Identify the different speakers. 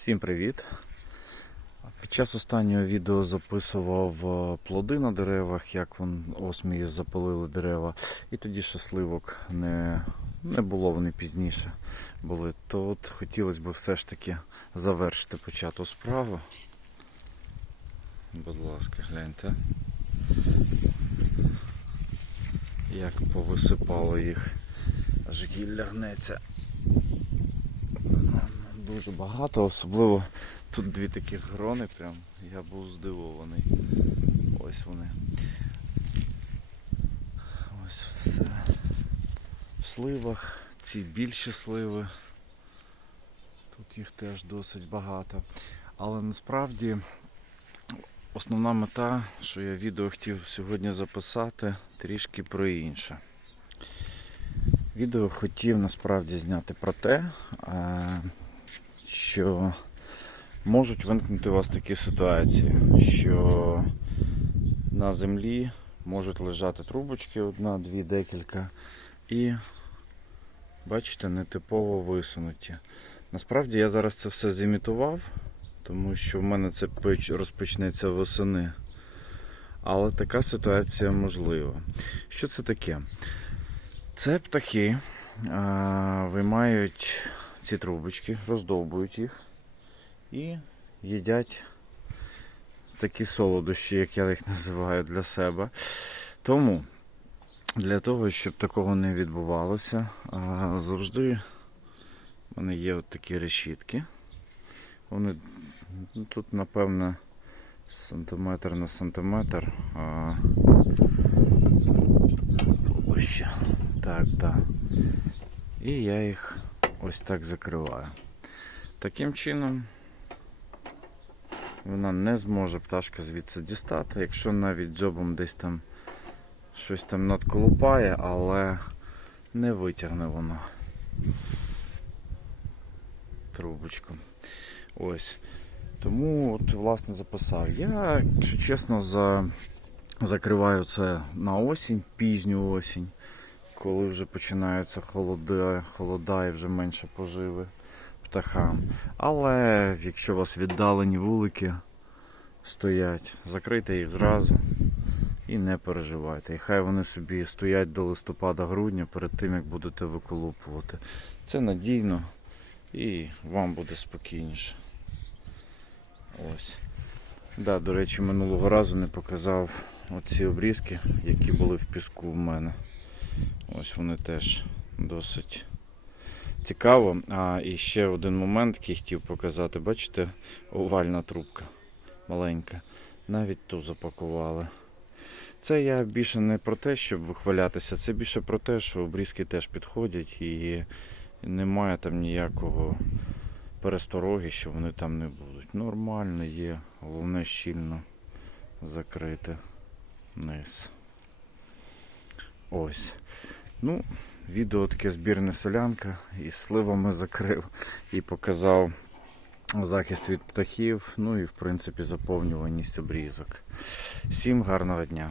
Speaker 1: Всім привіт! Під час останнього відео записував е, плоди на деревах, як вон осмії запалили дерева, і тоді ще сливок не, не було, вони пізніше були. То от хотілося б все ж таки завершити почату справу. Будь ласка, гляньте. Як повисипало їх, аж гілля гнеться дуже багато, особливо тут дві такі грони, прям я був здивований. Ось вони. Ось все. В сливах, ці більші сливи. Тут їх теж досить багато. Але насправді основна мета, що я відео хотів сьогодні записати, трішки про інше. Відео хотів насправді зняти про те, е, що можуть виникнути у вас такі ситуації, що на землі можуть лежати трубочки, одна, дві, декілька, і, бачите, нетипово висунуті. Насправді я зараз це все зімітував, тому що в мене це розпочнеться восени. Але така ситуація можлива. Що це таке? Це птахи а, виймають ці трубочки, роздовбують їх і їдять такі солодощі, як я їх називаю для себе. Тому для того, щоб такого не відбувалося, завжди в мене є от такі решітки. Вони ну, тут, напевно, сантиметр на сантиметр. Ось ще. Так, так. І я їх ось так закриваю. Таким чином вона не зможе пташка звідси дістати, якщо навіть дзьобом десь там щось там надколупає, але не витягне вона трубочку. Ось. Тому от, власне записав. Я, якщо чесно, за... закриваю це на осінь, пізню осінь коли вже починаються холода, холода і вже менше поживи птахам. Але якщо у вас віддалені вулики стоять, закрийте їх зразу і не переживайте. І хай вони собі стоять до листопада-грудня перед тим, як будете виколупувати. Це надійно і вам буде спокійніше. Ось. Да, до речі, минулого разу не показав оці обрізки, які були в піску в мене. Ось вони теж досить цікаво. А і ще один момент, який хотів показати. Бачите, овальна трубка маленька. Навіть ту запакували. Це я більше не про те, щоб вихвалятися, це більше про те, що обрізки теж підходять і немає там ніякого перестороги, що вони там не будуть. Нормально є, головне щільно закрити низ. Ось. Ну, відео таке збірне солянка із сливами закрив і показав захист від птахів, ну і в принципі заповнюваність обрізок. Всім гарного дня!